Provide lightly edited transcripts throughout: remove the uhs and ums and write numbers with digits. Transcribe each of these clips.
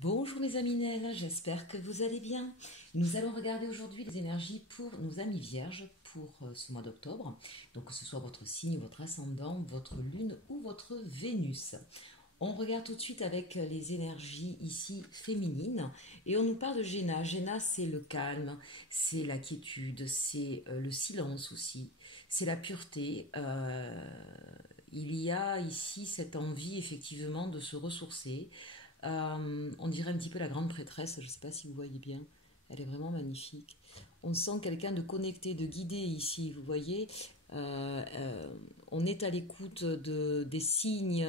Bonjour les amis Nel, j'espère que vous allez bien. Nous allons regarder aujourd'hui les énergies pour nos amis vierges pour ce mois d'octobre. Donc que ce soit votre signe, votre ascendant, votre lune ou votre Vénus. On regarde tout de suite avec les énergies ici féminines et on nous parle de Géna. Géna, c'est le calme, c'est la quiétude, c'est le silence aussi, c'est la pureté. Il y a ici cette envie effectivement de se ressourcer. On dirait un petit peu la grande prêtresse, je ne sais pas si vous voyez bien, elle est vraiment magnifique. On sent quelqu'un de connecté, de guidé ici, vous voyez. On est à l'écoute des signes,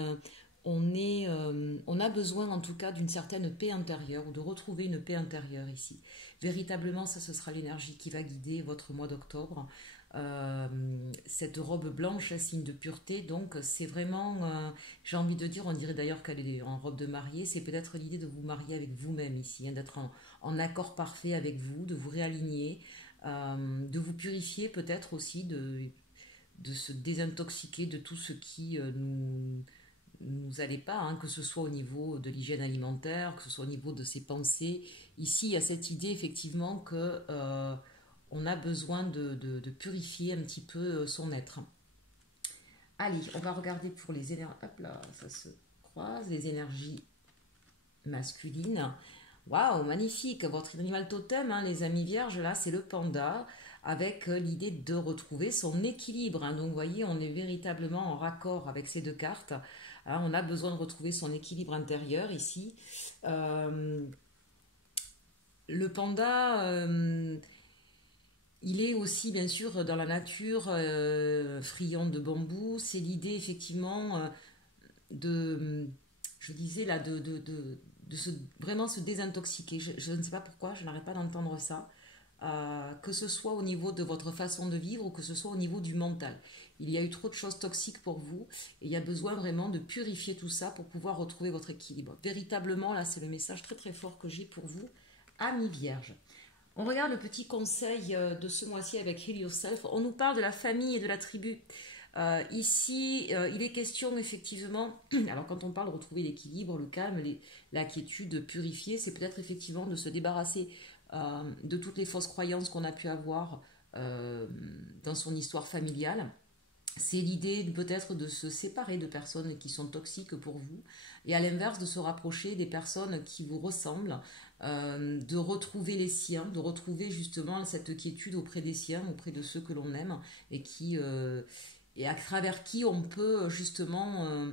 on a besoin en tout cas d'une certaine paix intérieure, ou de retrouver une paix intérieure ici. Véritablement, ça ce sera l'énergie qui va guider votre mois d'octobre. Cette robe blanche, signe de pureté, donc c'est vraiment, j'ai envie de dire, on dirait d'ailleurs qu'elle est en robe de mariée, c'est peut-être l'idée de vous marier avec vous-même ici, hein, d'être en accord parfait avec vous, de vous réaligner, de vous purifier peut-être aussi, de se désintoxiquer de tout ce qui nous allait pas, hein, que ce soit au niveau de l'hygiène alimentaire, que ce soit au niveau de ses pensées. Ici, il y a cette idée effectivement que on a besoin de purifier un petit peu son être. Allez, on va regarder pour les énergies. Hop là, ça se croise. Les énergies masculines. Waouh, magnifique. Votre animal totem, hein, les amis vierges, là, c'est le panda, avec l'idée de retrouver son équilibre, hein. Donc, vous voyez, on est véritablement en raccord avec ces deux cartes, hein. On a besoin de retrouver son équilibre intérieur ici. Euh, le panda. Il est aussi, bien sûr, dans la nature, friand de bambou. C'est l'idée, effectivement, de, je disais là, vraiment se désintoxiquer. Je ne sais pas pourquoi, je n'arrête pas d'entendre ça. Que ce soit au niveau de votre façon de vivre ou que ce soit au niveau du mental. Il y a eu trop de choses toxiques pour vous et il y a besoin vraiment de purifier tout ça pour pouvoir retrouver votre équilibre. Véritablement, là, c'est le message très très fort que j'ai pour vous, amis vierges. On regarde le petit conseil de ce mois-ci avec Heal Yourself. On nous parle de la famille et de la tribu. Ici, il est question effectivement, alors quand on parle de retrouver l'équilibre, le calme, la quiétude, purifier, c'est peut-être effectivement de se débarrasser de toutes les fausses croyances qu'on a pu avoir dans son histoire familiale. C'est l'idée peut-être de se séparer de personnes qui sont toxiques pour vous et à l'inverse de se rapprocher des personnes qui vous ressemblent, de retrouver les siens, de retrouver justement cette quiétude auprès des siens, auprès de ceux que l'on aime et à travers qui on peut justement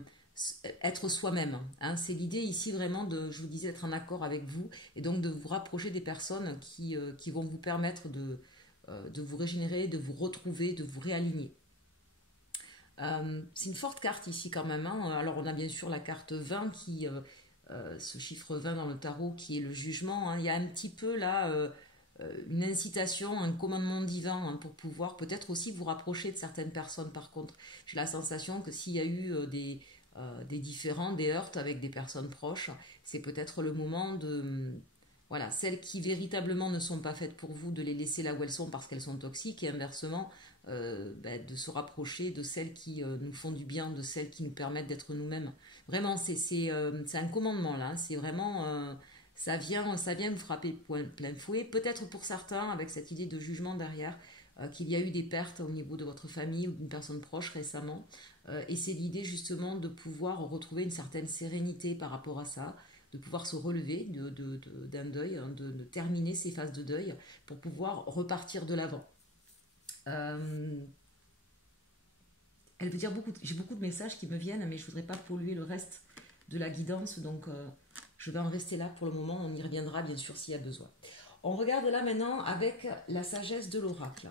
être soi-même, hein. C'est l'idée ici vraiment de, je vous disais, être en accord avec vous et donc de vous rapprocher des personnes qui vont vous permettre de vous régénérer, de vous retrouver, de vous réaligner. C'est une forte carte ici quand même, hein. Alors on a bien sûr la carte 20 ce chiffre 20 dans le tarot qui est le jugement, hein. Il y a un petit peu là une incitation, un commandement divin, hein, pour pouvoir peut-être aussi vous rapprocher de certaines personnes. Par contre, j'ai la sensation que s'il y a eu des différends, des heurts avec des personnes proches, c'est peut-être le moment de... Voilà, celles qui véritablement ne sont pas faites pour vous, de les laisser là où elles sont parce qu'elles sont toxiques et inversement, de se rapprocher de celles qui nous font du bien, de celles qui nous permettent d'être nous-mêmes. Vraiment, c'est un commandement là, c'est vraiment, ça vient vous frapper plein fouet. Peut-être pour certains, avec cette idée de jugement derrière, qu'il y a eu des pertes au niveau de votre famille ou d'une personne proche récemment. Et c'est l'idée justement de pouvoir retrouver une certaine sérénité par rapport à ça, de pouvoir se relever d'un deuil, hein, de terminer ces phases de deuil pour pouvoir repartir de l'avant. Euh, Elle veut dire beaucoup, j'ai beaucoup de messages qui me viennent, mais je ne voudrais pas polluer le reste de la guidance, donc je vais en rester là pour le moment. On y reviendra bien sûr s'il y a besoin. On regarde là maintenant avec la sagesse de l'oracle.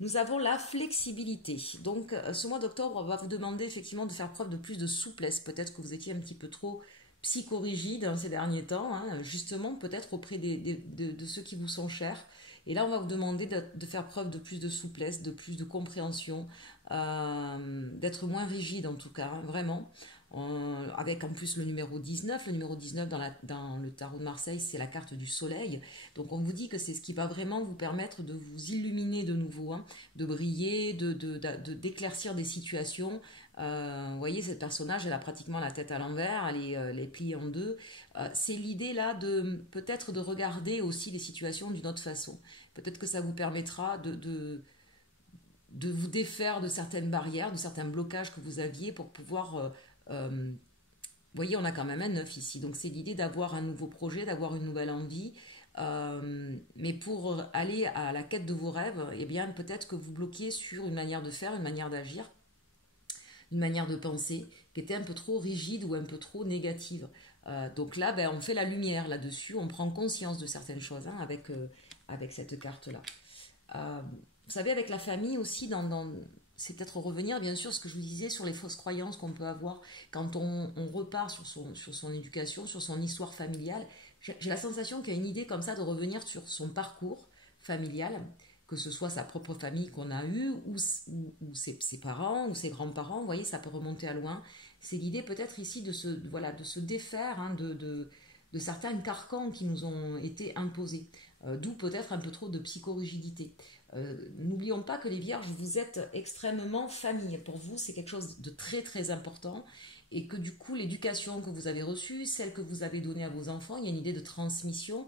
Nous avons la flexibilité. Donc ce mois d'octobre, on va vous demander effectivement de faire preuve de plus de souplesse. Peut-être que vous étiez un petit peu trop psychorigide ces derniers temps, hein, justement peut-être auprès de ceux qui vous sont chers. Et là, on va vous demander de faire preuve de plus de souplesse, de plus de compréhension, d'être moins rigide en tout cas, hein, vraiment. Avec en plus le numéro 19. Le numéro 19 dans le tarot de Marseille, c'est la carte du soleil. Donc on vous dit que c'est ce qui va vraiment vous permettre de vous illuminer de nouveau, hein, de briller, d'éclaircir des situations, Vous voyez, cette personnage, elle a pratiquement la tête à l'envers, elle est pliée en deux. C'est l'idée là de peut-être de regarder aussi les situations d'une autre façon. Peut-être que ça vous permettra de vous défaire de certaines barrières, de certains blocages que vous aviez pour pouvoir... vous voyez, on a quand même un 9 ici. Donc c'est l'idée d'avoir un nouveau projet, d'avoir une nouvelle envie. Mais pour aller à la quête de vos rêves, eh bien peut-être que vous bloquiez sur une manière de faire, une manière d'agir, une manière de penser qui était un peu trop rigide ou un peu trop négative. Donc là, ben, on fait la lumière là-dessus, on prend conscience de certaines choses hein, avec cette carte-là. Vous savez, avec la famille aussi, c'est peut-être revenir bien sûr ce que je vous disais sur les fausses croyances qu'on peut avoir quand on repart sur son éducation, sur son histoire familiale. J'ai la sensation qu'il y a une idée comme ça de revenir sur son parcours familial, que ce soit sa propre famille qu'on a eue, ou ses parents, ou ses grands-parents, vous voyez, ça peut remonter à loin. C'est l'idée peut-être ici de se défaire hein, de certains carcans qui nous ont été imposés, d'où peut-être un peu trop de psychorigidité. N'oublions pas que les vierges, vous êtes extrêmement famille. Pour vous, c'est quelque chose de très très important et que du coup, l'éducation que vous avez reçue, celle que vous avez donnée à vos enfants, il y a une idée de transmission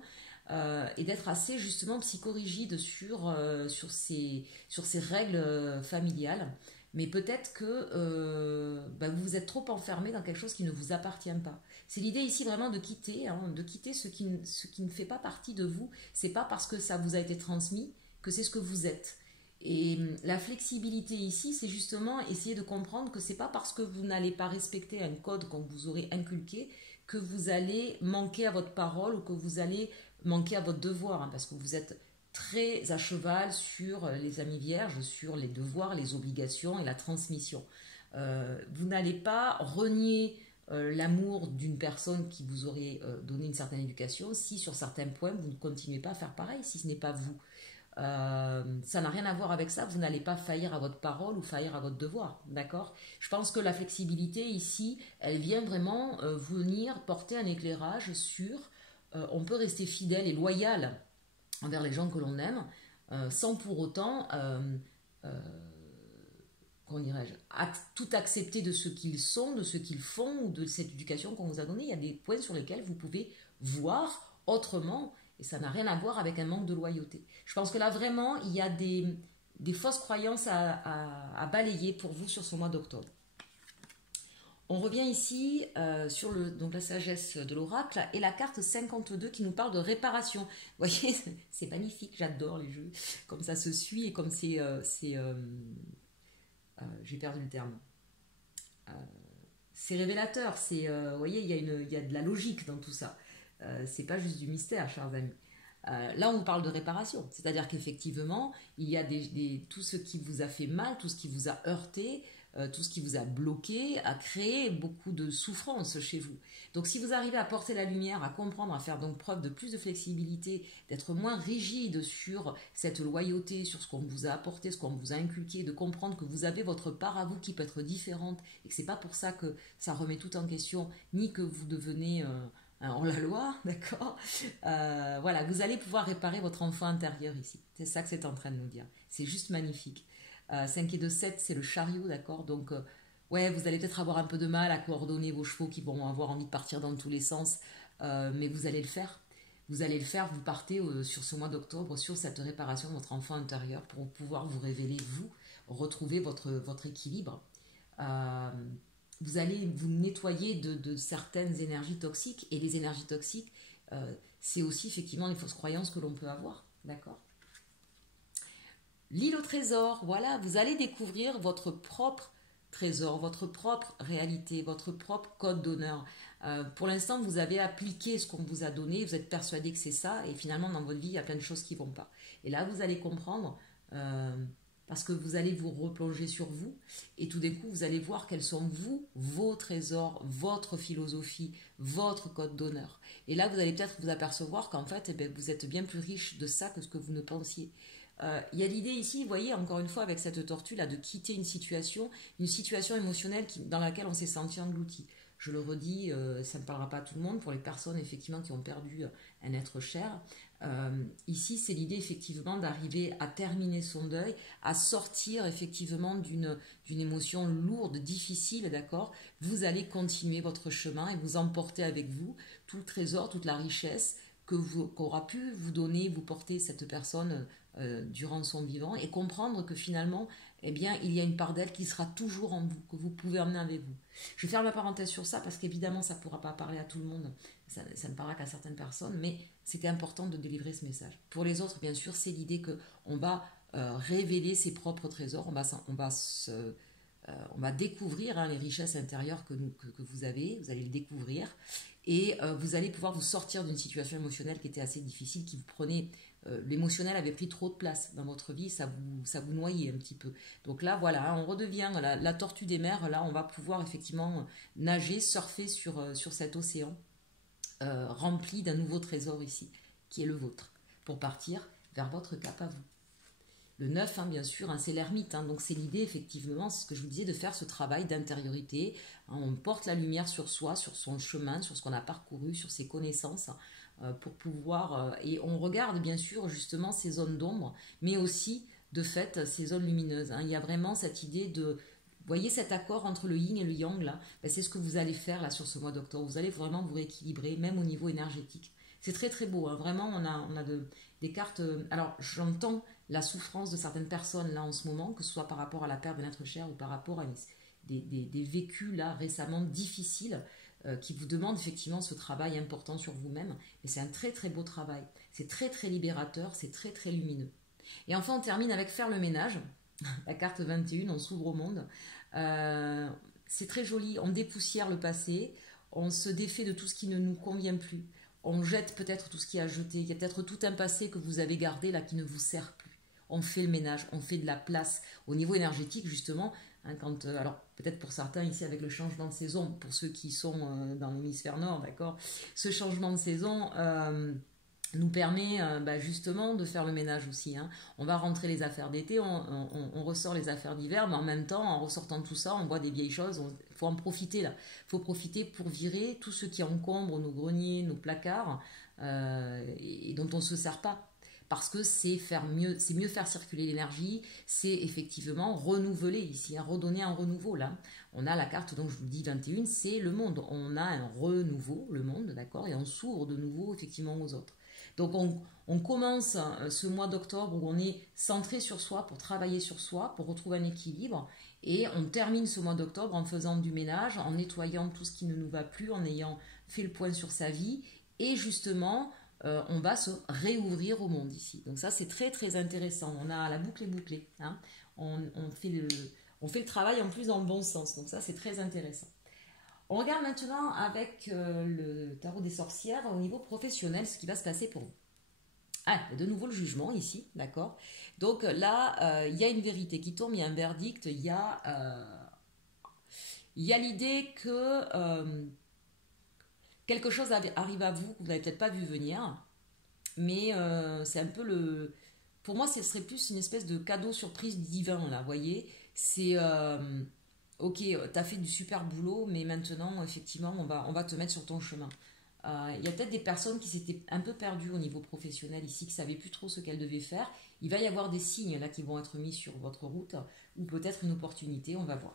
et d'être assez justement psychorigide sur ces règles familiales. Mais peut-être que vous vous êtes trop enfermé dans quelque chose qui ne vous appartient pas. C'est l'idée ici vraiment de quitter, hein, de quitter ce qui ne fait pas partie de vous. C'est pas parce que ça vous a été transmis que c'est ce que vous êtes. Et la flexibilité ici, c'est justement essayer de comprendre que c'est pas parce que vous n'allez pas respecter un code qu'on vous aurait inculqué que vous allez manquer à votre parole ou que vous allez manquer à votre devoir, hein, parce que vous êtes très à cheval sur les amis vierges, sur les devoirs, les obligations et la transmission. Vous n'allez pas renier l'amour d'une personne qui vous aurait donné une certaine éducation si sur certains points vous ne continuez pas à faire pareil, si ce n'est pas vous. Ça n'a rien à voir avec ça, vous n'allez pas faillir à votre parole ou faillir à votre devoir, d'accord? Je pense que la flexibilité ici, elle vient vraiment venir porter un éclairage sur on peut rester fidèle et loyal envers les gens que l'on aime sans pour autant comment dirais-je, tout accepter de ce qu'ils sont, de ce qu'ils font ou de cette éducation qu'on vous a donnée. Il y a des points sur lesquels vous pouvez voir autrement et ça n'a rien à voir avec un manque de loyauté. Je pense que là vraiment, il y a des fausses croyances à balayer pour vous sur ce mois d'octobre. On revient ici sur donc la sagesse de l'oracle et la carte 52 qui nous parle de réparation. Vous voyez, c'est magnifique, j'adore les jeux, comme ça se suit et comme j'ai perdu le terme. C'est révélateur, vous voyez, il y a de la logique dans tout ça. C'est pas juste du mystère, chers amis. Là, on parle de réparation, c'est-à-dire qu'effectivement, il y a tout ce qui vous a fait mal, tout ce qui vous a heurté, tout ce qui vous a bloqué, a créé beaucoup de souffrance chez vous. Donc, si vous arrivez à porter la lumière, à comprendre, à faire donc preuve de plus de flexibilité, d'être moins rigide sur cette loyauté, sur ce qu'on vous a apporté, ce qu'on vous a inculqué, de comprendre que vous avez votre part à vous qui peut être différente et que c'est pas pour ça que ça remet tout en question, ni que vous devenez hors-la-loi, d'accord voilà, vous allez pouvoir réparer votre enfant intérieur ici. C'est ça que c'est en train de nous dire. C'est juste magnifique. 5 et 2, 7, c'est le chariot, d'accord. Donc, ouais, vous allez peut-être avoir un peu de mal à coordonner vos chevaux qui vont avoir envie de partir dans tous les sens, mais vous allez le faire. Vous allez le faire, vous partez sur ce mois d'octobre sur cette réparation de votre enfant intérieur pour pouvoir vous révéler, vous, retrouver votre équilibre. Vous allez vous nettoyer de certaines énergies toxiques, et les énergies toxiques, c'est aussi effectivement les fausses croyances que l'on peut avoir, d'accord. L'île au trésor, voilà, vous allez découvrir votre propre trésor, votre propre réalité, votre propre code d'honneur. Pour l'instant, vous avez appliqué ce qu'on vous a donné, vous êtes persuadé que c'est ça, et finalement, dans votre vie, il y a plein de choses qui ne vont pas. Et là, vous allez comprendre, parce que vous allez vous replonger sur vous, et tout d'un coup, vous allez voir quels sont vos trésors, votre philosophie, votre code d'honneur. Et là, vous allez peut-être vous apercevoir qu'en fait, vous êtes bien plus riche de ça que ce que vous ne pensiez. Il y a l'idée ici, vous voyez, encore une fois, avec cette tortue là, de quitter une situation émotionnelle dans laquelle on s'est senti englouti. je le redis, ça ne parlera pas à tout le monde, pour les personnes effectivement qui ont perdu un être cher. Ici, c'est l'idée effectivement d'arriver à terminer son deuil, à sortir effectivement d'une émotion lourde, difficile, d'accord. Vous allez continuer votre chemin et vous emporter avec vous tout le trésor, toute la richesse qu'aura pu vous donner, vous porter cette personne durant son vivant, et comprendre que finalement, eh bien, il y a une part d'elle qui sera toujours en vous, que vous pouvez emmener avec vous. Je ferme la parenthèse sur ça parce qu'évidemment, ça ne pourra pas parler à tout le monde, ça ne parlera qu'à certaines personnes, mais c'était important de délivrer ce message. Pour les autres, bien sûr, c'est l'idée qu'on va révéler ses propres trésors, on va découvrir les richesses intérieures que vous avez, vous allez le découvrir, et vous allez pouvoir vous sortir d'une situation émotionnelle qui était assez difficile, qui vous prenait, l'émotionnel avait pris trop de place dans votre vie, ça vous noyait un petit peu. Donc là, voilà, on redevient la tortue des mers, là on va pouvoir effectivement nager, surfer sur cet océan rempli d'un nouveau trésor ici, qui est le vôtre, pour partir vers votre cap à vous. Le 9, bien sûr, c'est l'ermite, donc c'est l'idée, effectivement, c'est ce que je vous disais, de faire ce travail d'intériorité. On porte la lumière sur soi, sur son chemin, sur ce qu'on a parcouru, sur ses connaissances, pour pouvoir... et on regarde, bien sûr, justement, ces zones d'ombre, mais aussi, de fait, ces zones lumineuses. Il y a vraiment cette idée de... Vous voyez cet accord entre le yin et le yang, là, c'est ce que vous allez faire là sur ce mois d'octobre. Vous allez vraiment vous rééquilibrer, même au niveau énergétique. C'est très très beau, vraiment, on a des cartes... alors, j'entends la souffrance de certaines personnes là en ce moment, que ce soit par rapport à la perte d'un être cher ou par rapport à des vécus là récemment difficiles, qui vous demandent effectivement ce travail important sur vous-même. Mais c'est un très très beau travail, c'est très très libérateur, c'est très très lumineux. Et enfin on termine avec faire le ménage, la carte 21, on s'ouvre au monde. C'est très joli, on dépoussière le passé, on se défait de tout ce qui ne nous convient plus. On jette peut-être tout ce qui a jeté. Il y a peut-être tout un passé que vous avez gardé là qui ne vous sert plus. On fait le ménage, on fait de la place. Au niveau énergétique, justement, alors peut-être pour certains ici avec le changement de saison, pour ceux qui sont dans l'hémisphère nord, d'accord, ce changement de saison nous permet justement de faire le ménage aussi. On va rentrer les affaires d'été, on ressort les affaires d'hiver, mais en même temps, en ressortant tout ça, on voit des vieilles choses. Il faut en profiter là. Il faut profiter pour virer tout ce qui encombre nos greniers, nos placards, et dont on ne se sert pas. Parce que c'est mieux faire circuler l'énergie, c'est effectivement renouveler ici, redonner un renouveau là. On a la carte, donc je vous dis 21, c'est le monde. On a un renouveau, le monde, d'accord, et on s'ouvre de nouveau effectivement aux autres. Donc on commence ce mois d'octobre où on est centré sur soi pour travailler sur soi, pour retrouver un équilibre, et on termine ce mois d'octobre en faisant du ménage, en nettoyant tout ce qui ne nous va plus, en ayant fait le point sur sa vie, et justement on va se réouvrir au monde ici. Donc ça c'est très très intéressant, on a la boucle est bouclée, on fait le travail en plus dans le bon sens, donc ça c'est très intéressant. On regarde maintenant avec le tarot des sorcières au niveau professionnel ce qui va se passer pour vous. De nouveau le jugement ici, d'accord. Donc là, il y a une vérité qui tombe, il y a un verdict, il y a l'idée que quelque chose arrive à vous que vous n'avez peut-être pas vu venir, mais c'est un peu le... Pour moi, ce serait plus une espèce de cadeau surprise divin, là, vous voyez. C'est... ok, t'as fait du super boulot, mais maintenant, effectivement, on va te mettre sur ton chemin. Il y a peut-être des personnes qui s'étaient un peu perdues au niveau professionnel ici, qui ne savaient plus trop ce qu'elles devaient faire. Il va y avoir des signes là qui vont être mis sur votre route, ou peut-être une opportunité, on va voir.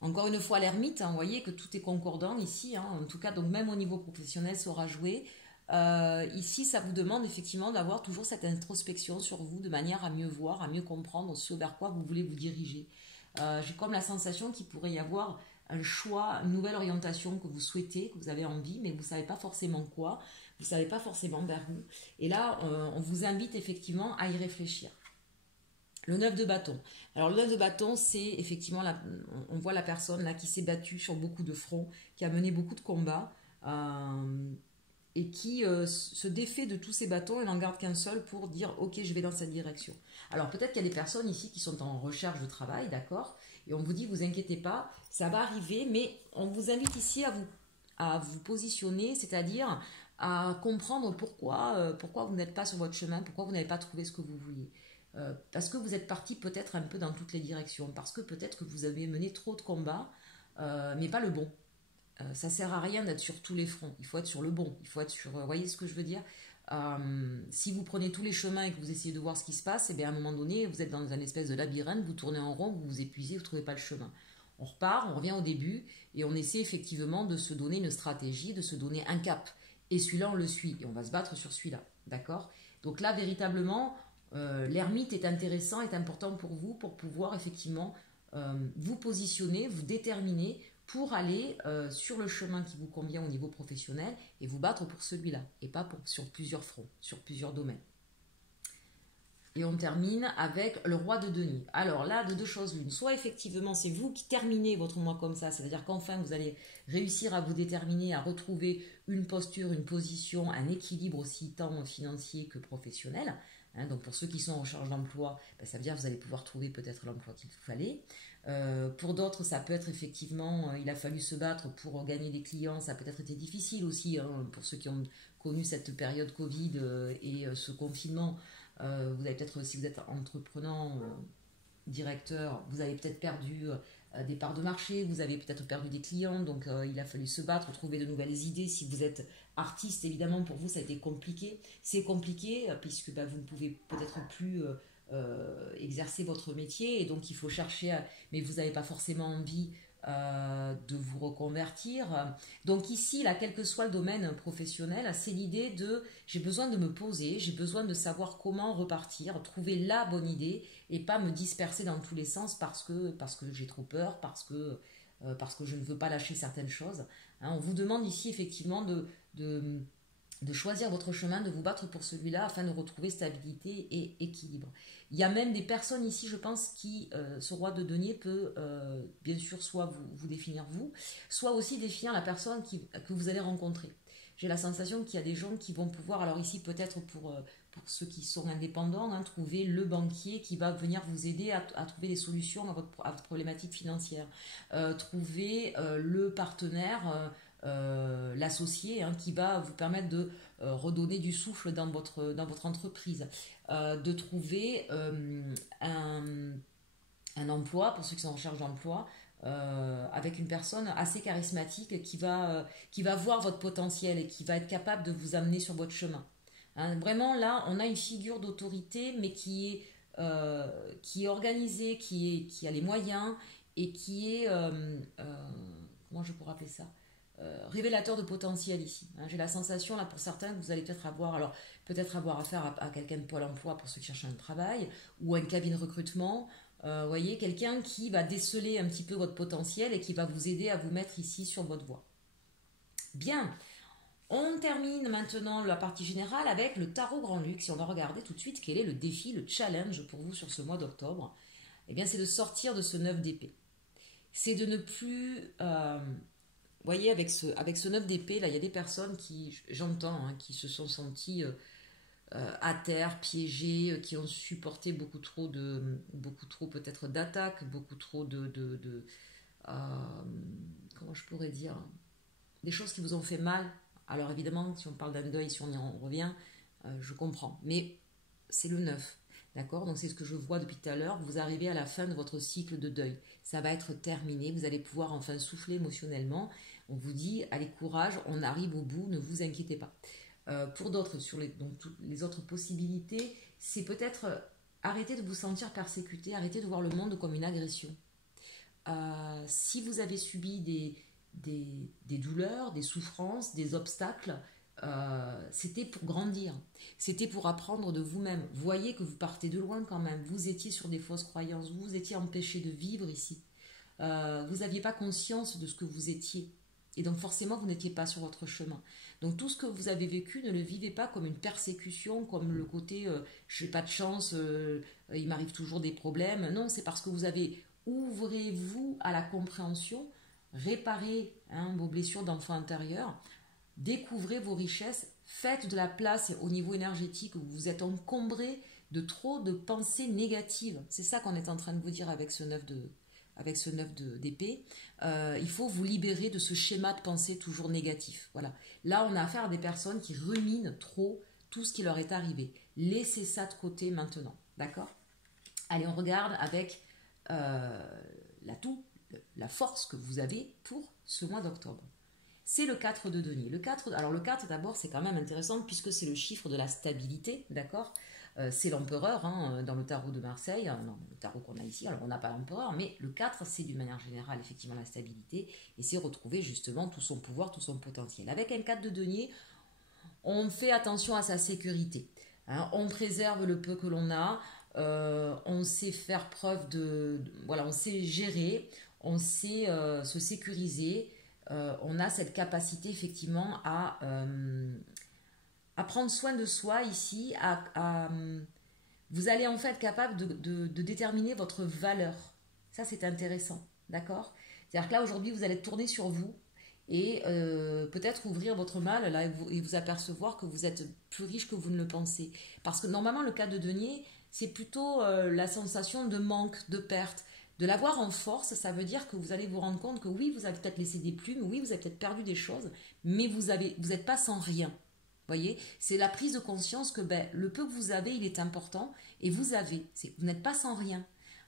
Encore une fois, l'ermite, vous voyez que tout est concordant ici, en tout cas, donc même au niveau professionnel, ça aura joué. Ici, ça vous demande effectivement d'avoir toujours cette introspection sur vous, de manière à mieux voir, à mieux comprendre ce vers quoi vous voulez vous diriger. J'ai comme la sensation qu'il pourrait y avoir un choix, une nouvelle orientation que vous souhaitez, que vous avez envie, mais vous ne savez pas forcément quoi, vous ne savez pas forcément vers où. Et là, on vous invite effectivement à y réfléchir. Le 9 de bâton. Alors le 9 de bâton, c'est effectivement, on voit la personne là qui s'est battue sur beaucoup de fronts, qui a mené beaucoup de combats, et qui se défait de tous ces bâtons et n'en garde qu'un seul pour dire « Ok, je vais dans cette direction ». Alors peut-être qu'il y a des personnes ici qui sont en recherche de travail, d'accord, et on vous dit « Vous inquiétez pas, ça va arriver », mais on vous invite ici à vous positionner, c'est-à-dire à comprendre pourquoi vous n'êtes pas sur votre chemin, pourquoi vous n'avez pas trouvé ce que vous vouliez. Parce que vous êtes parti peut-être un peu dans toutes les directions, parce que peut-être que vous avez mené trop de combats, mais pas le bon. Ça sert à rien d'être sur tous les fronts. Il faut être sur le bon. Il faut être sur. Vous voyez ce que je veux dire? Si vous prenez tous les chemins et que vous essayez de voir ce qui se passe, et bien à un moment donné, vous êtes dans un espèce de labyrinthe, vous tournez en rond, vous vous épuisez, vous ne trouvez pas le chemin. On repart, on revient au début et on essaie effectivement de se donner une stratégie, de se donner un cap. Et celui-là, on le suit et on va se battre sur celui-là. D'accord? Donc là, véritablement, l'ermite est intéressant, est important pour vous pour pouvoir effectivement vous positionner, vous déterminer pour aller sur le chemin qui vous convient au niveau professionnel et vous battre pour celui-là et pas sur plusieurs fronts, sur plusieurs domaines. Et on termine avec le roi de denier. Alors là, de deux choses l'une. Soit effectivement, c'est vous qui terminez votre mois comme ça, c'est-à-dire qu'enfin, vous allez réussir à vous déterminer, à retrouver une posture, une position, un équilibre aussi tant financier que professionnel. Donc pour ceux qui sont en recherche d'emploi, ça veut dire que vous allez pouvoir trouver peut-être l'emploi qu'il vous fallait. Pour d'autres, ça peut être effectivement, il a fallu se battre pour gagner des clients, ça a peut-être été difficile aussi, pour ceux qui ont connu cette période Covid et ce confinement. Vous avez peut-être, si vous êtes entrepreneur, directeur, vous avez peut-être perdu des parts de marché, vous avez peut-être perdu des clients, donc il a fallu se battre, trouver de nouvelles idées. Si vous êtes artiste, évidemment, pour vous, ça a été compliqué. C'est compliqué puisque vous ne pouvez peut-être plus exercer votre métier et donc il faut chercher, mais vous n'avez pas forcément envie de vous reconvertir. Donc ici, là, quel que soit le domaine professionnel, c'est l'idée de j'ai besoin de me poser, j'ai besoin de savoir comment repartir, trouver la bonne idée et pas me disperser dans tous les sens parce que j'ai trop peur, parce que je ne veux pas lâcher certaines choses. On vous demande ici effectivement de choisir votre chemin, de vous battre pour celui-là afin de retrouver stabilité et équilibre. Il y a même des personnes ici, je pense, qui, ce roi de denier peut, bien sûr, soit vous définir vous, soit aussi définir la personne que vous allez rencontrer. J'ai la sensation qu'il y a des gens qui vont pouvoir, alors ici peut-être pour ceux qui sont indépendants, trouver le banquier qui va venir vous aider à trouver des solutions à votre problématique financière. Trouver le partenaire, l'associé qui va vous permettre de redonner du souffle dans votre entreprise. De trouver un emploi, pour ceux qui sont en recherche d'emploi, avec une personne assez charismatique qui va voir votre potentiel et qui va être capable de vous amener sur votre chemin. Vraiment, là, on a une figure d'autorité, mais qui est organisée, qui a les moyens et qui est, comment je pourrais appeler ça, révélateur de potentiel ici. J'ai la sensation, là, pour certains, que vous allez peut-être avoir affaire à quelqu'un de Pôle emploi pour ceux qui cherchent un travail, ou à une cabine recrutement. Voyez, quelqu'un qui va déceler un petit peu votre potentiel et qui va vous aider à vous mettre ici sur votre voie. Bien, on termine maintenant la partie générale avec le tarot Grand Luxe et on va regarder tout de suite quel est le défi, le challenge pour vous sur ce mois d'octobre. Eh bien, c'est de sortir de ce 9 d'épée. C'est de ne plus... vous voyez, avec ce 9 d'épée, là, il y a des personnes qui, j'entends, qui se sont senties à terre, piégées, qui ont supporté beaucoup trop peut-être d'attaques, beaucoup trop comment je pourrais dire, des choses qui vous ont fait mal. Alors évidemment, si on parle d'un deuil, si on y revient, je comprends. Mais c'est le 9, d'accord? Donc c'est ce que je vois depuis tout à l'heure. Vous arrivez à la fin de votre cycle de deuil. Ça va être terminé. Vous allez pouvoir enfin souffler émotionnellement. On vous dit, allez, courage, on arrive au bout, ne vous inquiétez pas. Pour d'autres, sur toutes les autres possibilités, c'est peut-être arrêter de vous sentir persécuté, arrêter de voir le monde comme une agression. Si vous avez subi des douleurs, des souffrances, des obstacles, c'était pour grandir, c'était pour apprendre de vous-même. Voyez que vous partez de loin quand même, vous étiez sur des fausses croyances, vous étiez empêché de vivre ici, vous n'aviez pas conscience de ce que vous étiez. Et donc forcément, vous n'étiez pas sur votre chemin. Donc tout ce que vous avez vécu, ne le vivez pas comme une persécution, comme le côté je n'ai pas de chance, il m'arrive toujours des problèmes. Non, c'est parce que vous avez, ouvrez-vous à la compréhension, réparez vos blessures d'enfant intérieur, découvrez vos richesses, faites de la place au niveau énergétique où vous êtes encombré de trop de pensées négatives. C'est ça qu'on est en train de vous dire avec ce 9 d'épée. Il faut vous libérer de ce schéma de pensée toujours négatif. Voilà. Là, on a affaire à des personnes qui ruminent trop tout ce qui leur est arrivé. Laissez ça de côté maintenant. D'accord? Allez, on regarde avec l'atout, la force que vous avez pour ce mois d'octobre. C'est le 4 de denier. Alors le 4 d'abord c'est quand même intéressant puisque c'est le chiffre de la stabilité, d'accord. C'est l'empereur hein, dans le tarot de Marseille, non, le tarot qu'on a ici, alors on n'a pas l'empereur, mais le 4 c'est d'une manière générale effectivement la stabilité et c'est retrouver justement tout son pouvoir, tout son potentiel. Avec un 4 de denier, on fait attention à sa sécurité, hein, on préserve le peu que l'on a, on sait faire preuve voilà, on sait gérer, on sait se sécuriser, on a cette capacité effectivement à prendre soin de soi ici, vous allez en fait être capable de déterminer votre valeur. Ça c'est intéressant, d'accord. C'est-à-dire que là aujourd'hui vous allez tourner sur vous et peut-être ouvrir votre mal là, et vous apercevoir que vous êtes plus riche que vous ne le pensez. Parce que normalement le cas de denier, c'est plutôt la sensation de manque, de perte. De l'avoir en force, ça veut dire que vous allez vous rendre compte que oui, vous avez peut-être laissé des plumes, oui, vous avez peut-être perdu des choses, mais vous n'êtes pas sans rien. Voyez, c'est la prise de conscience que le peu que vous avez, il est important, et vous n'êtes pas sans rien.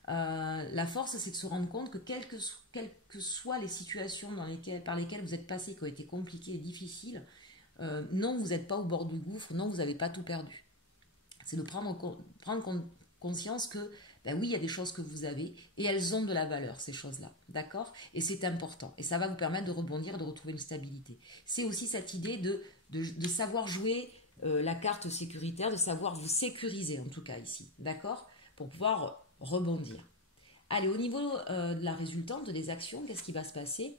La force, c'est de se rendre compte que quelles que soient les situations par lesquelles vous êtes passé, qui ont été compliquées et difficiles, non, vous n'êtes pas au bord du gouffre, non, vous n'avez pas tout perdu. C'est de prendre conscience que, oui, il y a des choses que vous avez, et elles ont de la valeur, ces choses-là, d'accord. Et c'est important, et ça va vous permettre de rebondir, de retrouver une stabilité. C'est aussi cette idée de savoir jouer la carte sécuritaire, de savoir vous sécuriser, en tout cas ici, d'accord, pour pouvoir rebondir. Allez, au niveau de la résultante des actions, qu'est-ce qui va se passer?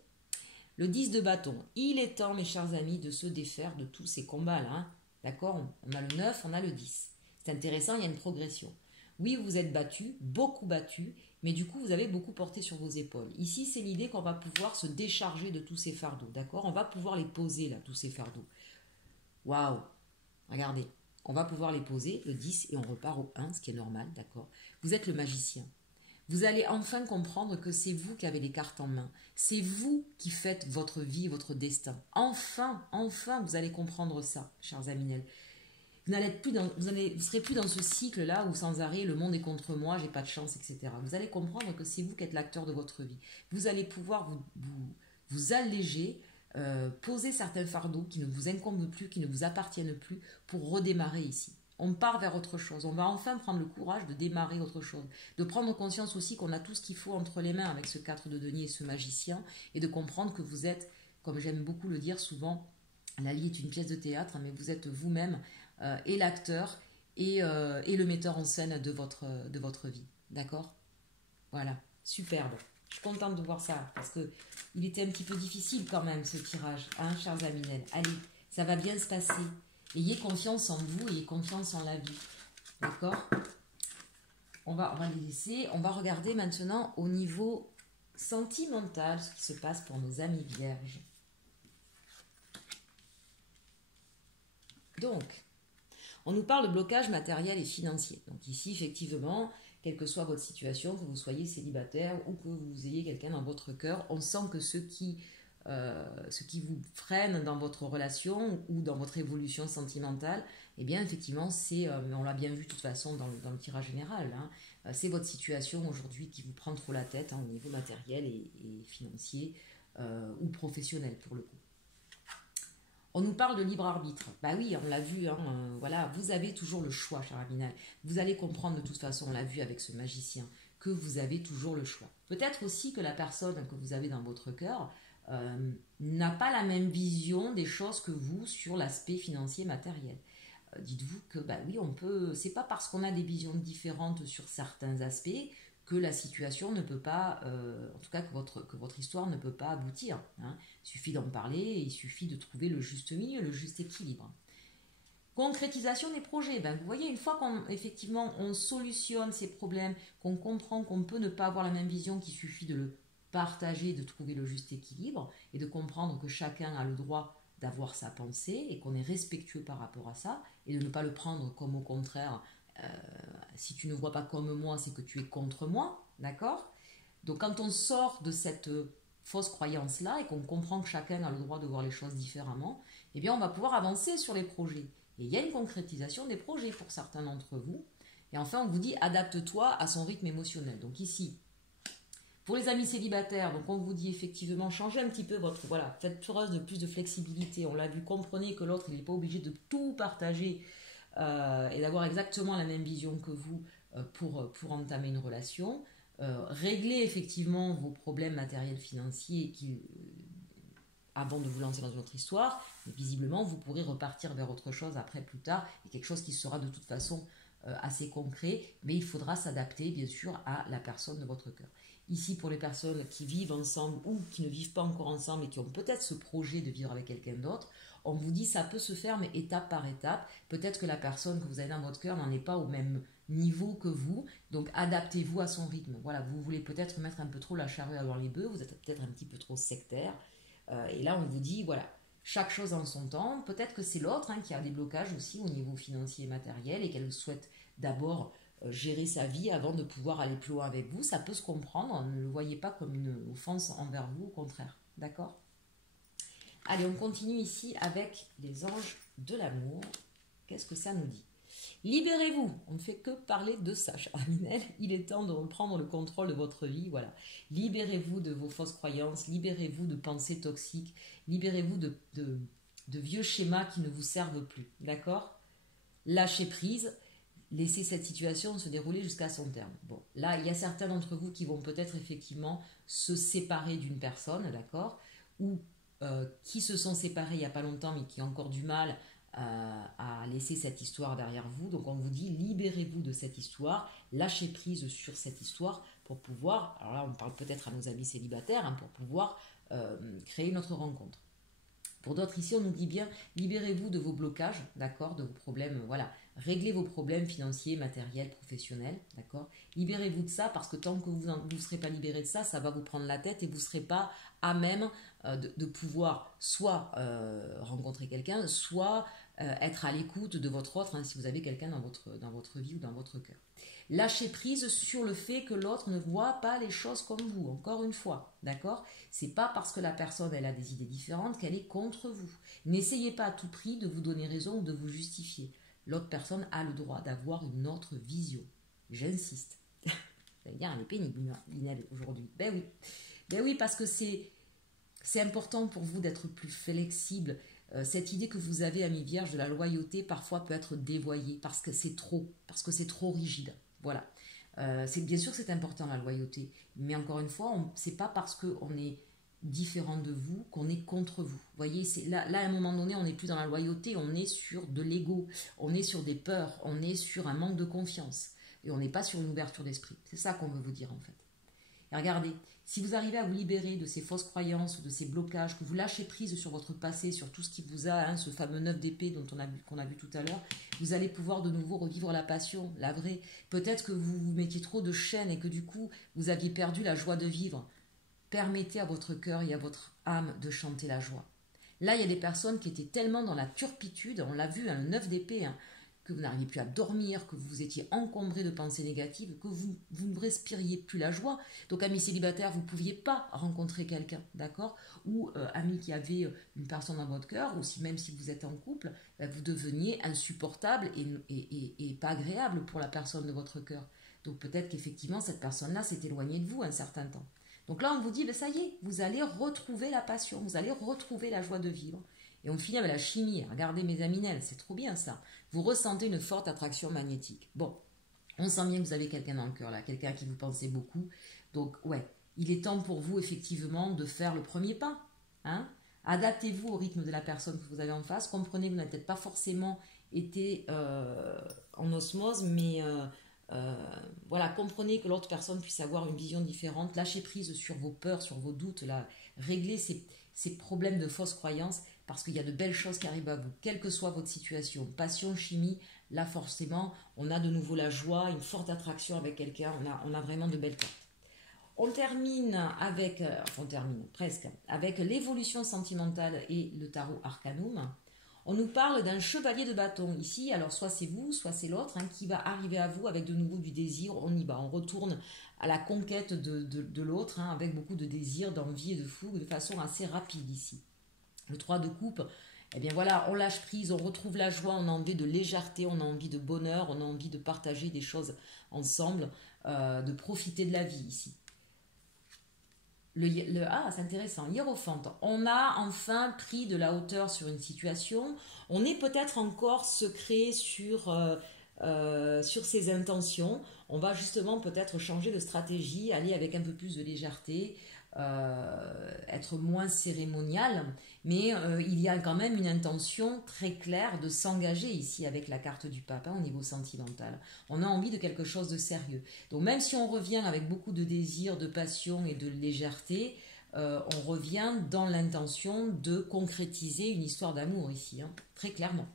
Le 10 de bâton. Il est temps, mes chers amis, de se défaire de tous ces combats-là, hein. D'accord. On a le 9, on a le 10. C'est intéressant, il y a une progression. Oui, vous êtes battu, beaucoup battu, mais du coup, vous avez beaucoup porté sur vos épaules. Ici, c'est l'idée qu'on va pouvoir se décharger de tous ces fardeaux, d'accord. On va pouvoir les poser, là, tous ces fardeaux. Waouh. Regardez, on va pouvoir les poser, le 10, et on repart au 1, ce qui est normal, d'accord. Vous êtes le magicien. Vous allez enfin comprendre que c'est vous qui avez les cartes en main. C'est vous qui faites votre vie, votre destin. Enfin, vous allez comprendre ça, chers Aminel. Vous ne serez plus dans ce cycle-là où sans arrêt le monde est contre moi, j'ai pas de chance, etc. Vous allez comprendre que c'est vous qui êtes l'acteur de votre vie. Vous allez pouvoir vous alléger, poser certains fardeaux qui ne vous incombent plus, qui ne vous appartiennent plus, pour redémarrer ici. On part vers autre chose. On va enfin prendre le courage de démarrer autre chose. De prendre conscience aussi qu'on a tout ce qu'il faut entre les mains avec ce 4 de denier et ce magicien. Et de comprendre que vous êtes, comme j'aime beaucoup le dire souvent, la vie est une pièce de théâtre, mais vous êtes vous-même et l'acteur et le metteur en scène de votre vie. D'accord? Voilà. Superbe. Je suis contente de voir ça parce qu'il était un petit peu difficile quand même ce tirage, hein, chers Aminel. Allez, ça va bien se passer. Ayez confiance en vous, ayez confiance en la vie. D'accord? On va les laisser. On va regarder maintenant au niveau sentimental ce qui se passe pour nos amis vierges. Donc, on nous parle de blocage matériel et financier. Donc ici, effectivement, quelle que soit votre situation, que vous soyez célibataire ou que vous ayez quelqu'un dans votre cœur, on sent que ce qui vous freine dans votre relation ou dans votre évolution sentimentale, eh bien effectivement, on l'a bien vu de toute façon dans le tirage général, hein, c'est votre situation aujourd'hui qui vous prend trop la tête, hein, au niveau matériel et financier ou professionnel pour le coup. On nous parle de libre arbitre. Bah oui, on l'a vu, hein, voilà, vous avez toujours le choix, cher Aminal. Vous allez comprendre de toute façon, on l'a vu avec ce magicien, que vous avez toujours le choix. Peut-être aussi que la personne que vous avez dans votre cœur n'a pas la même vision des choses que vous sur l'aspect financier matériel. Dites-vous que oui, c'est pas parce qu'on a des visions différentes sur certains aspects que la situation ne peut pas, en tout cas que votre histoire ne peut pas aboutir, hein. Il suffit d'en parler et il suffit de trouver le juste milieu, le juste équilibre. Concrétisation des projets. Vous voyez, une fois qu'effectivement on solutionne ces problèmes, qu'on comprend qu'on peut ne pas avoir la même vision, qu'il suffit de le partager, de trouver le juste équilibre et de comprendre que chacun a le droit d'avoir sa pensée et qu'on est respectueux par rapport à ça et de ne pas le prendre comme au contraire, si tu ne vois pas comme moi, c'est que tu es contre moi, d'accord? Donc quand on sort de cette fausse croyance-là et qu'on comprend que chacun a le droit de voir les choses différemment, eh bien on va pouvoir avancer sur les projets. Et il y a une concrétisation des projets pour certains d'entre vous. Et enfin, on vous dit, adapte-toi à son rythme émotionnel. Donc ici, Pour les amis célibataires, donc on vous dit effectivement, changez un petit peu votre... Voilà, faites preuve de plus de flexibilité. On l'a vu, comprenez que l'autre, il n'est pas obligé de tout partager et d'avoir exactement la même vision que vous pour entamer une relation. Réglez effectivement vos problèmes matériels financiers avant de vous lancer dans une autre histoire. Mais visiblement, vous pourrez repartir vers autre chose après, plus tard, et quelque chose qui sera de toute façon assez concret, mais il faudra s'adapter bien sûr à la personne de votre cœur. Ici, pour les personnes qui vivent ensemble ou qui ne vivent pas encore ensemble et qui ont peut-être ce projet de vivre avec quelqu'un d'autre, on vous dit ça peut se faire, mais étape par étape. Peut-être que la personne que vous avez dans votre cœur n'en est pas au même niveau que vous, donc adaptez-vous à son rythme. Voilà, vous voulez peut-être mettre un peu trop la charrue avant les bœufs, vous êtes peut-être un petit peu trop sectaire, et là on vous dit, voilà, chaque chose en son temps. Peut-être que c'est l'autre qui a des blocages aussi au niveau financier et matériel et qu'elle souhaite d'abord gérer sa vie avant de pouvoir aller plus loin avec vous. Ça peut se comprendre, ne le voyez pas comme une offense envers vous, au contraire. D'accord? Allez, on continue ici avec les anges de l'amour. Qu'est-ce que ça nous dit? Libérez-vous. On ne fait que parler de ça, cher Aminel. Il est temps de reprendre le contrôle de votre vie. Voilà. Libérez-vous de vos fausses croyances. Libérez-vous de pensées toxiques. Libérez-vous de vieux schémas qui ne vous servent plus. D'accord? Lâchez prise. Laissez cette situation se dérouler jusqu'à son terme. Bon, là, il y a certains d'entre vous qui vont peut-être effectivement se séparer d'une personne, d'accord? Ou qui se sont séparés il n'y a pas longtemps, mais qui ont encore du mal à laisser cette histoire derrière vous. Donc on vous dit, libérez-vous de cette histoire, lâchez prise sur cette histoire pour pouvoir, alors là on parle peut-être à nos amis célibataires, pour pouvoir créer une autre rencontre. Pour d'autres ici, on nous dit bien, libérez-vous de vos blocages, d'accord, de vos problèmes, voilà. Réglez vos problèmes financiers, matériels, professionnels, d'accord. Libérez-vous de ça parce que tant que vous ne serez pas libéré de ça, ça va vous prendre la tête et vous ne serez pas à même de pouvoir soit rencontrer quelqu'un, soit être à l'écoute de votre autre, si vous avez quelqu'un dans votre vie ou dans votre cœur. Lâchez prise sur le fait que l'autre ne voit pas les choses comme vous, encore une fois, d'accord? C'est pas parce que la personne elle a des idées différentes qu'elle est contre vous. N'essayez pas à tout prix de vous donner raison ou de vous justifier. L'autre personne a le droit d'avoir une autre vision. J'insiste. Vous allez dire, elle est pénible, Linel, aujourd'hui. Ben oui, parce que c'est important pour vous d'être plus flexible. Cette idée que vous avez, ami vierge, de la loyauté, parfois peut être dévoyée parce que c'est trop rigide. Voilà. Bien sûr que c'est important la loyauté, mais encore une fois, c'est pas parce qu'on est différent de vous qu'on est contre vous. Vous voyez, là à un moment donné, on n'est plus dans la loyauté, on est sur de l'ego, on est sur des peurs, on est sur un manque de confiance et on n'est pas sur une ouverture d'esprit. C'est ça qu'on veut vous dire en fait. Et regardez, si vous arrivez à vous libérer de ces fausses croyances ou de ces blocages, que vous lâchez prise sur votre passé, sur tout ce qui vous a, ce fameux 9 d'épée qu'on a vu tout à l'heure, vous allez pouvoir de nouveau revivre la passion, la vraie. Peut-être que vous vous mettiez trop de chaînes et que du coup, vous aviez perdu la joie de vivre. Permettez à votre cœur et à votre âme de chanter la joie. Là, il y a des personnes qui étaient tellement dans la turpitude, on l'a vu, le 9 d'épée, que vous n'arriviez plus à dormir, que vous étiez encombré de pensées négatives, que vous ne respiriez plus la joie. Donc, amis célibataires, vous ne pouviez pas rencontrer quelqu'un, d'accord? Ou amis qui avaient une personne dans votre cœur, ou même si vous êtes en couple, vous deveniez insupportable et pas agréable pour la personne de votre cœur. Donc, peut-être qu'effectivement, cette personne-là s'est éloignée de vous un certain temps. Donc là, on vous dit, ça y est, vous allez retrouver la passion, vous allez retrouver la joie de vivre. Et on finit avec la chimie. Regardez mes aminelles, c'est trop bien ça. Vous ressentez une forte attraction magnétique. Bon, on sent bien que vous avez quelqu'un dans le cœur là, quelqu'un qui vous pensez beaucoup. Donc ouais, il est temps pour vous effectivement de faire le premier pas. Adaptez-vous au rythme de la personne que vous avez en face. Comprenez que vous n'avez peut-être pas forcément été en osmose, mais voilà, comprenez que l'autre personne puisse avoir une vision différente. Lâchez prise sur vos peurs, sur vos doutes. Là, réglez ces problèmes de fausses croyances. Parce qu'il y a de belles choses qui arrivent à vous, quelle que soit votre situation, passion, chimie, là forcément, on a de nouveau la joie, une forte attraction avec quelqu'un, on a vraiment de belles cartes. On termine presque, avec l'évolution sentimentale et le tarot Arcanum. On nous parle d'un chevalier de bâton ici, alors soit c'est vous, soit c'est l'autre, qui va arriver à vous avec de nouveau du désir, on y va, on retourne à la conquête de l'autre, avec beaucoup de désir, d'envie et de fougue, de façon assez rapide ici. Le 3 de coupe, eh bien voilà, on lâche prise, on retrouve la joie, on a envie de légèreté, on a envie de bonheur, on a envie de partager des choses ensemble, de profiter de la vie ici. Ah, c'est intéressant, hiérophante. On a enfin pris de la hauteur sur une situation. On est peut-être encore secret sur ses intentions. On va justement peut-être changer de stratégie, aller avec un peu plus de légèreté, être moins cérémonial. Mais il y a quand même une intention très claire de s'engager ici avec la carte du pape hein, au niveau sentimental. On a envie de quelque chose de sérieux. Donc même si on revient avec beaucoup de désir, de passion et de légèreté, on revient dans l'intention de concrétiser une histoire d'amour ici, hein, très clairement.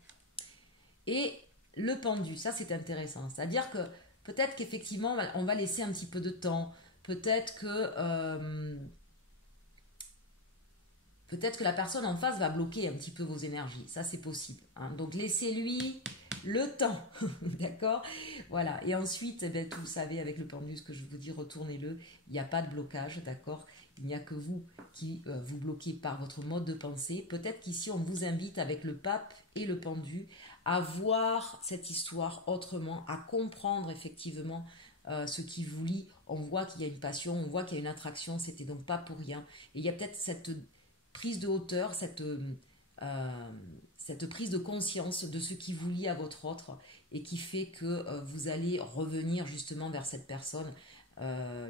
Et le pendu, ça c'est intéressant. C'est-à-dire que peut-être qu'effectivement on va laisser un petit peu de temps. Peut-être que, peut-être que la personne en face va bloquer un petit peu vos énergies. Ça c'est possible. Hein. Donc laissez-lui le temps. D'accord. Voilà. Et ensuite, eh bien, vous savez, avec le pendu, ce que je vous dis, retournez-le. Il n'y a pas de blocage. D'accord. Il n'y a que vous qui vous bloquez par votre mode de pensée. Peut-être qu'ici, on vous invite avec le pape et le pendu à voir cette histoire autrement, à comprendre effectivement ce qui vous lie. On voit qu'il y a une passion, on voit qu'il y a une attraction, c'était donc pas pour rien. Et il y a peut-être cette prise de hauteur, cette prise de conscience de ce qui vous lie à votre autre et qui fait que vous allez revenir justement vers cette personne,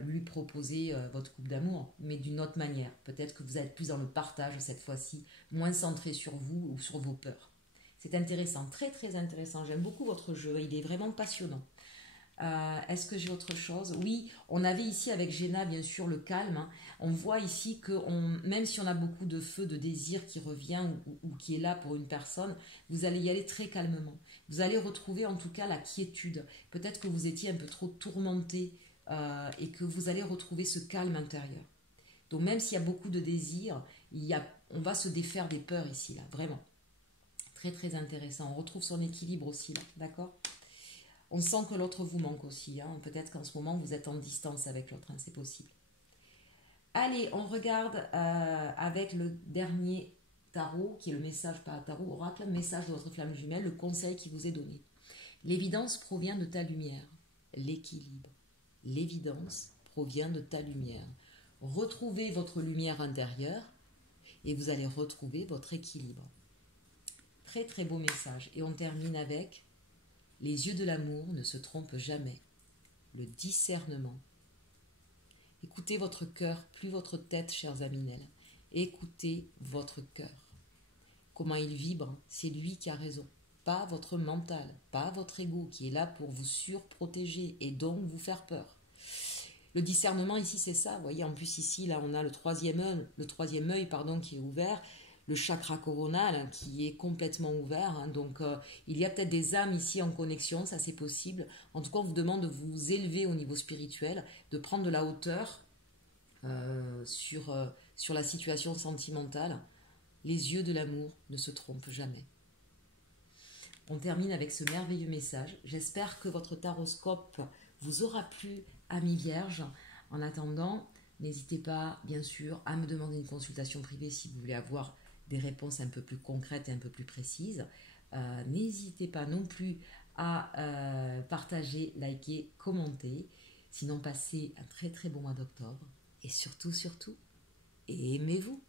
lui proposer votre couple d'amour, mais d'une autre manière. Peut-être que vous êtes plus dans le partage cette fois-ci, moins centré sur vous ou sur vos peurs. C'est intéressant, très très intéressant. J'aime beaucoup votre jeu, il est vraiment passionnant. Est-ce que j'ai autre chose? Oui, on avait ici avec Géna, bien sûr, le calme. Hein. On voit ici que même si on a beaucoup de feu, de désir qui revient ou qui est là pour une personne, vous allez y aller très calmement. Vous allez retrouver en tout cas la quiétude. Peut-être que vous étiez un peu trop tourmenté et que vous allez retrouver ce calme intérieur. Donc même s'il y a beaucoup de désir, on va se défaire des peurs ici, là, vraiment. Très très intéressant. On retrouve son équilibre aussi, là, d'accord? On sent que l'autre vous manque aussi. Hein. Peut-être qu'en ce moment, vous êtes en distance avec l'autre. Hein. C'est possible. Allez, on regarde avec le dernier tarot, qui est le message, pas tarot, oracle, message de votre flamme jumelle, le conseil qui vous est donné. L'évidence provient de ta lumière. L'équilibre. L'évidence provient de ta lumière. Retrouvez votre lumière intérieure et vous allez retrouver votre équilibre. Très très beau message. Et on termine avec les yeux de l'amour ne se trompent jamais. Le discernement. Écoutez votre cœur, plus votre tête, chers Aminel. Écoutez votre cœur. Comment il vibre, c'est lui qui a raison. Pas votre mental, pas votre ego qui est là pour vous surprotéger et donc vous faire peur. Le discernement ici, c'est ça. Vous voyez, en plus ici, là, on a le troisième œil, qui est ouvert. Le chakra coronal qui est complètement ouvert. Hein, donc, il y a peut-être des âmes ici en connexion, ça c'est possible. En tout cas, on vous demande de vous élever au niveau spirituel, de prendre de la hauteur sur la situation sentimentale. Les yeux de l'amour ne se trompent jamais. On termine avec ce merveilleux message. J'espère que votre taroscope vous aura plu, amis vierges. En attendant, n'hésitez pas, bien sûr, à me demander une consultation privée si vous voulez avoir des réponses un peu plus concrètes et un peu plus précises. N'hésitez pas non plus à partager, liker, commenter. Sinon, passez un très très bon mois d'octobre. Et surtout, surtout, aimez-vous.